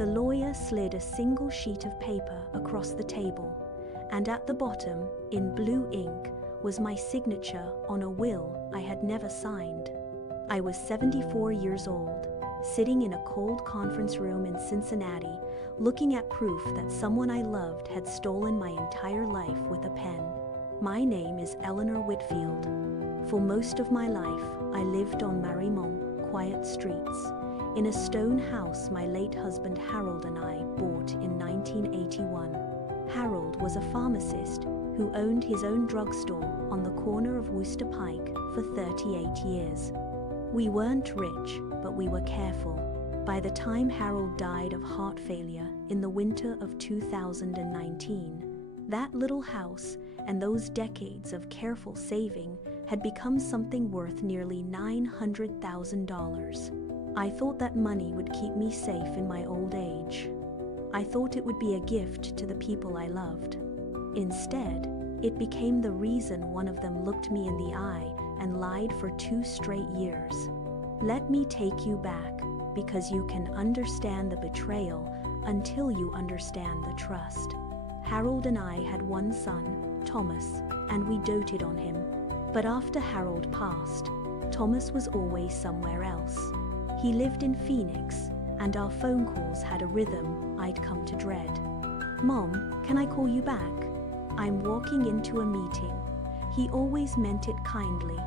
The lawyer slid a single sheet of paper across the table, and at the bottom, in blue ink, was my signature on a will I had never signed. I was 74 years old, sitting in a cold conference room in Cincinnati, looking at proof that someone I loved had stolen my entire life with a pen. My name is Eleanor Whitfield. For most of my life, I lived on Marymount, quiet streets, in a stone house my late husband Harold and I bought in 1981. Harold was a pharmacist who owned his own drugstore on the corner of Worcester Pike for 38 years. We weren't rich, but we were careful. By the time Harold died of heart failure in the winter of 2019, that little house and those decades of careful saving had become something worth nearly $900,000. I thought that money would keep me safe in my old age. I thought it would be a gift to the people I loved. Instead, it became the reason one of them looked me in the eye and lied for 2 straight years. Let me take you back, because you can understand the betrayal until you understand the trust. Harold and I had one son, Thomas, and we doted on him. But after Harold passed, Thomas was always somewhere else. He lived in Phoenix, and our phone calls had a rhythm I'd come to dread. "Mom, can I call you back? I'm walking into a meeting." He always meant it kindly.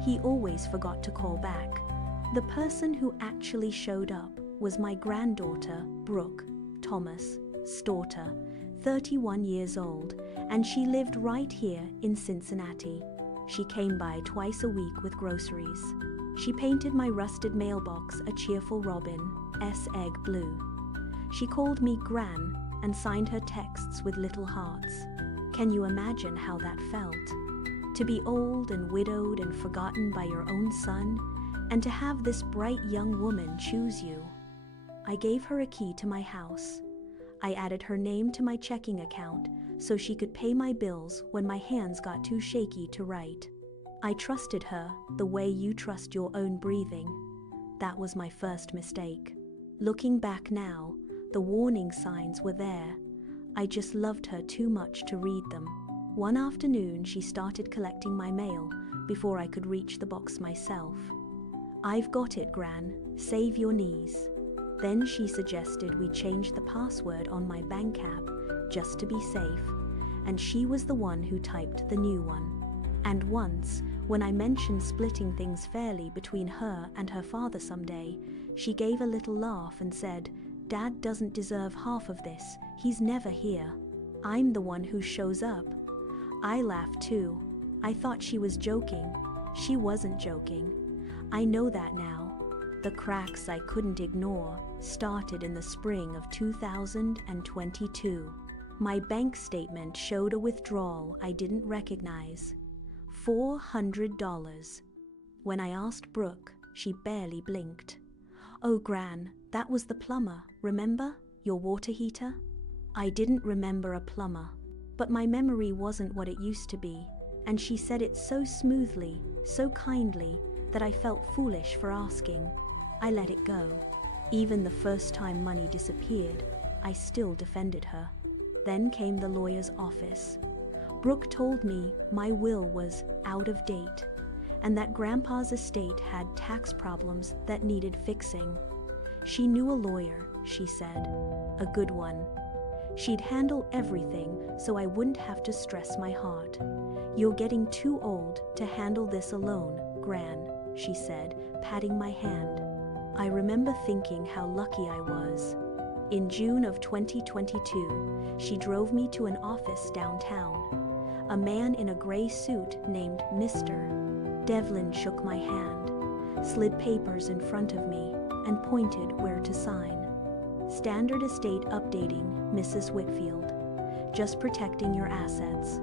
He always forgot to call back. The person who actually showed up was my granddaughter, Brooke, Thomas' daughter, 31 years old, and she lived right here in Cincinnati. She came by twice a week with groceries. She painted my rusted mailbox a cheerful robin, egg blue. She called me Gran and signed her texts with little hearts. Can you imagine how that felt? To be old and widowed and forgotten by your own son, and to have this bright young woman choose you. I gave her a key to my house. I added her name to my checking account so she could pay my bills when my hands got too shaky to write. I trusted her the way you trust your own breathing. That was my first mistake. Looking back now, the warning signs were there. I just loved her too much to read them. One afternoon, she started collecting my mail before I could reach the box myself. "I've got it, Gran. Save your knees." Then she suggested we change the password on my bank app just to be safe, and she was the one who typed the new one. And once, when I mentioned splitting things fairly between her and her father someday, she gave a little laugh and said, "Dad doesn't deserve half of this. He's never here. I'm the one who shows up." I laughed too. I thought she was joking. She wasn't joking. I know that now. The cracks I couldn't ignore started in the spring of 2022. My bank statement showed a withdrawal I didn't recognize. $400. When I asked Brooke, she barely blinked. "Oh, Gran, that was the plumber, remember? Your water heater?" I didn't remember a plumber, but my memory wasn't what it used to be, and she said it so smoothly, so kindly, that I felt foolish for asking. I let it go. Even the first time money disappeared, I still defended her. Then came the lawyer's office. Brooke told me my will was out of date, and that Grandpa's estate had tax problems that needed fixing. She knew a lawyer, she said, a good one. She'd handle everything so I wouldn't have to stress my heart. "You're getting too old to handle this alone, Gran," she said, patting my hand. I remember thinking how lucky I was. In June of 2022, she drove me to an office downtown. A man in a gray suit named Mr. Devlin shook my hand, slid papers in front of me, and pointed where to sign. "Standard estate updating, Mrs. Whitfield. Just protecting your assets."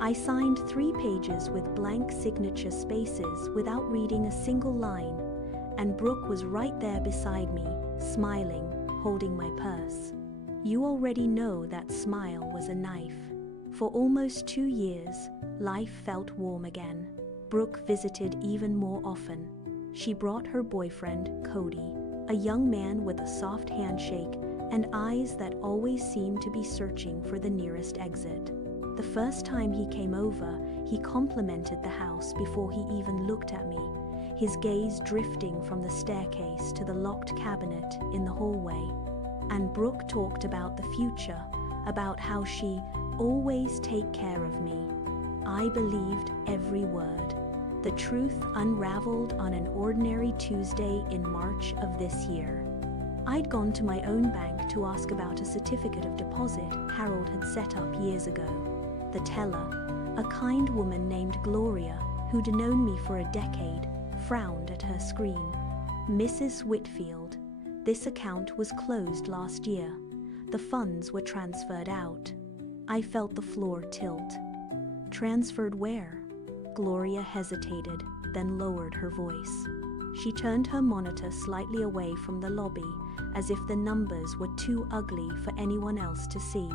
I signed 3 pages with blank signature spaces without reading a single line, and Brooke was right there beside me, smiling, holding my purse. You already know that smile was a knife. For almost 2 years, life felt warm again. Brooke visited even more often. She brought her boyfriend, Cody, a young man with a soft handshake and eyes that always seemed to be searching for the nearest exit. The first time he came over, he complimented the house before he even looked at me, his gaze drifting from the staircase to the locked cabinet in the hallway. And Brooke talked about the future, about how she always take care of me. I believed every word. The truth unraveled on an ordinary Tuesday in March of this year. I'd gone to my own bank to ask about a certificate of deposit Harold had set up years ago. The teller, a kind woman named Gloria, who'd known me for a decade, frowned at her screen. "Mrs. Whitfield, this account was closed last year. The funds were transferred out." I felt the floor tilt. "Transferred where?" Gloria hesitated, then lowered her voice. She turned her monitor slightly away from the lobby, as if the numbers were too ugly for anyone else to see.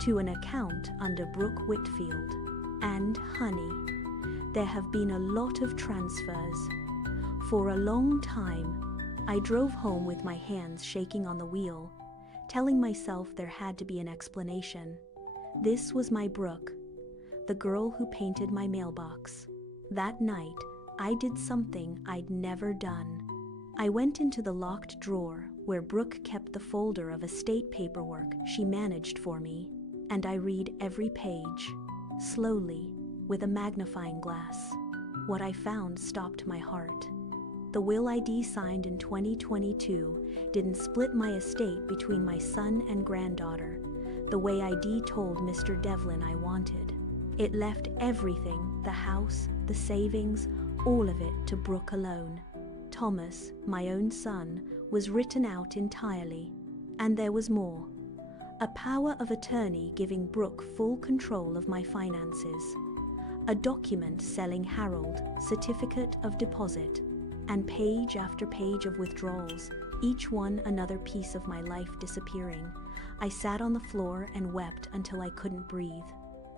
"To an account under Brooke Whitfield. And, honey, there have been a lot of transfers. For a long time." I drove home with my hands shaking on the wheel, telling myself there had to be an explanation. This was my Brooke, the girl who painted my mailbox. That night, I did something I'd never done. I went into the locked drawer where Brooke kept the folder of estate paperwork she managed for me, and I read every page, slowly, with a magnifying glass. What I found stopped my heart. The will ID signed in 2022 didn't split my estate between my son and granddaughter, the way ID told Mr. Devlin I wanted. It left everything, the house, the savings, all of it to Brooke alone. Thomas, my own son, was written out entirely. And there was more. A power of attorney giving Brooke full control of my finances. A document selling Harold, certificate of deposit, and page after page of withdrawals, each one another piece of my life disappearing. I sat on the floor and wept until I couldn't breathe.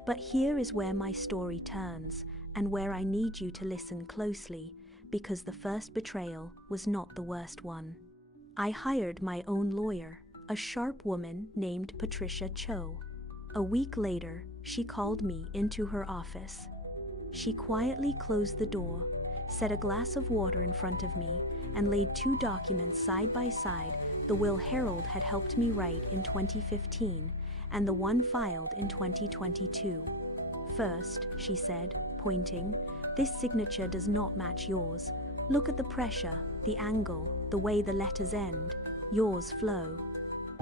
But here is where my story turns, and where I need you to listen closely, because the first betrayal was not the worst one. I hired my own lawyer, a sharp woman named Patricia Cho. A week later, she called me into her office. She quietly closed the door, set a glass of water in front of me, and laid two documents side by side, the will Harold had helped me write in 2015 and the one filed in 2022. "First," she said, pointing, "this signature does not match yours. Look at the pressure, the angle, the way the letters end. Yours flow.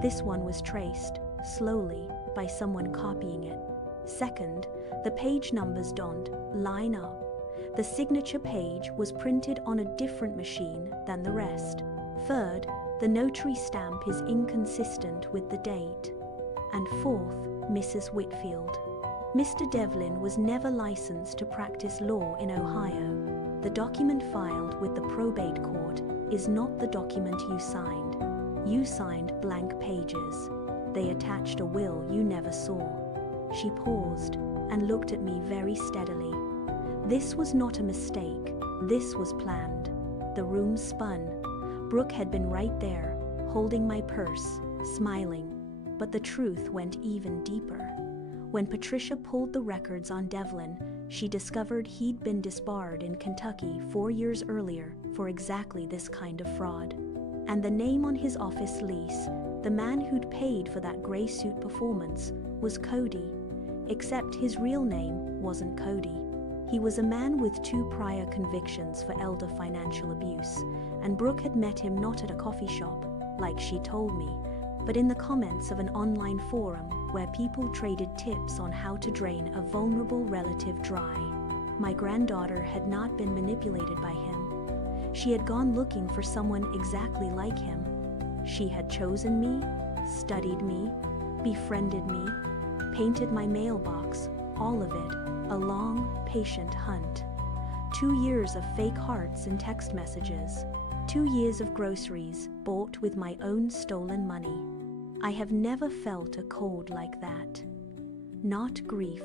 This one was traced, slowly, by someone copying it. Second, the page numbers don't line up. The signature page was printed on a different machine than the rest. Third, the notary stamp is inconsistent with the date. And fourth, Mrs. Whitfield. Mr. Devlin was never licensed to practice law in Ohio. The document filed with the probate court is not the document you signed. You signed blank pages. They attached a will you never saw." She paused and looked at me very steadily. This was not a mistake. This was planned. The room spun. Brooke had been right there, holding my purse, smiling. But the truth went even deeper. When Patricia pulled the records on Devlin, she discovered he'd been disbarred in Kentucky 4 years earlier for exactly this kind of fraud. And the name on his office lease, the man who'd paid for that gray suit performance, was Cody. Except his real name wasn't Cody. He was a man with 2 prior convictions for elder financial abuse, and Brooke had met him not at a coffee shop, like she told me, but in the comments of an online forum where people traded tips on how to drain a vulnerable relative dry. My granddaughter had not been manipulated by him. She had gone looking for someone exactly like him. She had chosen me, studied me, befriended me, painted my mailbox, all of it, a long, patient hunt. 2 years of fake hearts and text messages. 2 years of groceries bought with my own stolen money. I have never felt a cold like that. Not grief,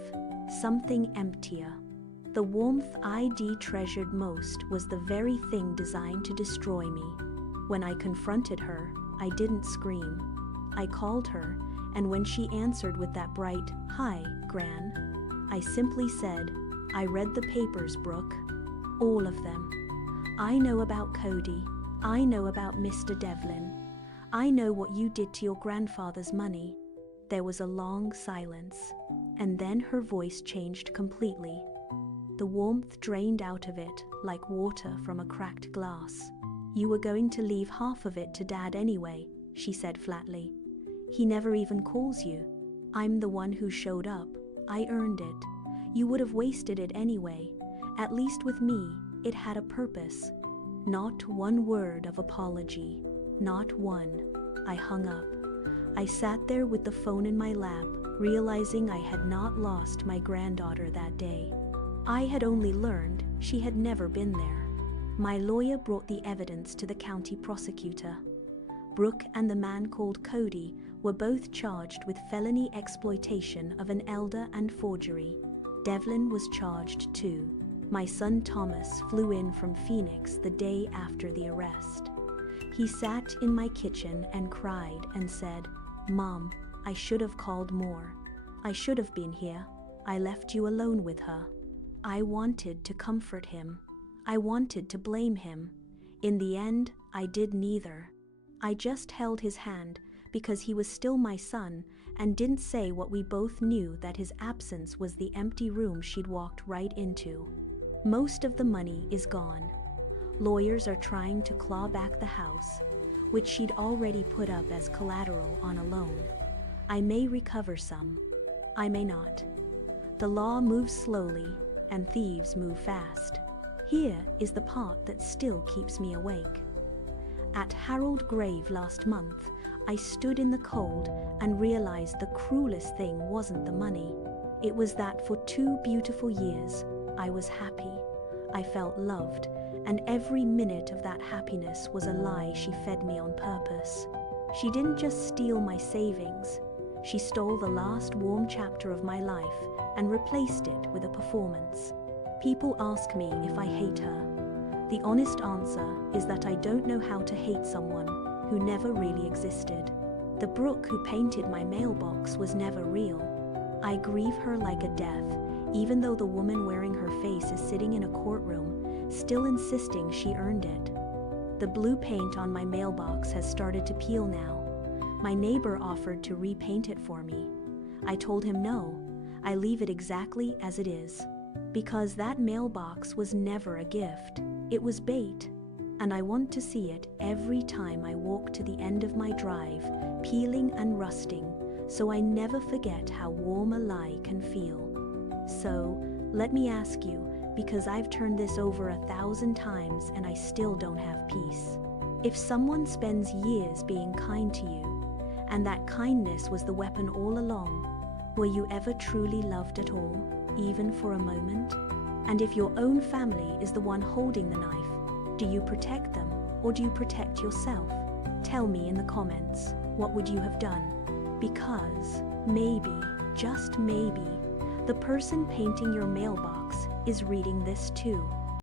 something emptier. The warmth I treasured most was the very thing designed to destroy me. When I confronted her, I didn't scream. I called her, and when she answered with that bright, "Hi, Gran," I simply said, "I read the papers, Brooke. All of them. I know about Cody. I know about Mr. Devlin. I know what you did to your grandfather's money." There was a long silence, and then her voice changed completely. The warmth drained out of it like water from a cracked glass. "You were going to leave half of it to Dad anyway," she said flatly. "He never even calls you. I'm the one who showed up. I earned it. You would have wasted it anyway. At least with me, it had a purpose." Not one word of apology. Not one. I hung up. I sat there with the phone in my lap, realizing I had not lost my granddaughter that day. I had only learned she had never been there. My lawyer brought the evidence to the county prosecutor. Brooke and the man called Cody were both charged with felony exploitation of an elder and forgery. Devlin was charged too. My son Thomas flew in from Phoenix the day after the arrest. He sat in my kitchen and cried and said, "Mom, I should have called more. I should have been here. I left you alone with her." I wanted to comfort him. I wanted to blame him. In the end, I did neither. I just held his hand because he was still my son and didn't say what we both knew, that his absence was the empty room she'd walked right into. Most of the money is gone. Lawyers are trying to claw back the house, which she'd already put up as collateral on a loan. I may recover some. I may not. The law moves slowly, and thieves move fast. Here is the part that still keeps me awake. At Harold Grave last month, I stood in the cold and realized the cruelest thing wasn't the money. It was that for 2 beautiful years, I was happy. I felt loved, and every minute of that happiness was a lie she fed me on purpose. She didn't just steal my savings. She stole the last warm chapter of my life and replaced it with a performance. People ask me if I hate her. The honest answer is that I don't know how to hate someone who never really existed. The Brooke who painted my mailbox was never real. I grieve her like a death, even though the woman wearing her face is sitting in a courtroom, still insisting she earned it. The blue paint on my mailbox has started to peel now. My neighbor offered to repaint it for me. I told him no, I leave it exactly as it is. Because that mailbox was never a gift, it was bait. And I want to see it every time I walk to the end of my drive, peeling and rusting, so I never forget how warm a lie can feel. So, let me ask you, because I've turned this over 1,000 times and I still don't have peace. If someone spends years being kind to you, and that kindness was the weapon all along, were you ever truly loved at all, even for a moment? And if your own family is the one holding the knife, do you protect them, or do you protect yourself? Tell me in the comments, what would you have done? Because, maybe, just maybe, the person painting your mailbox is reading this too.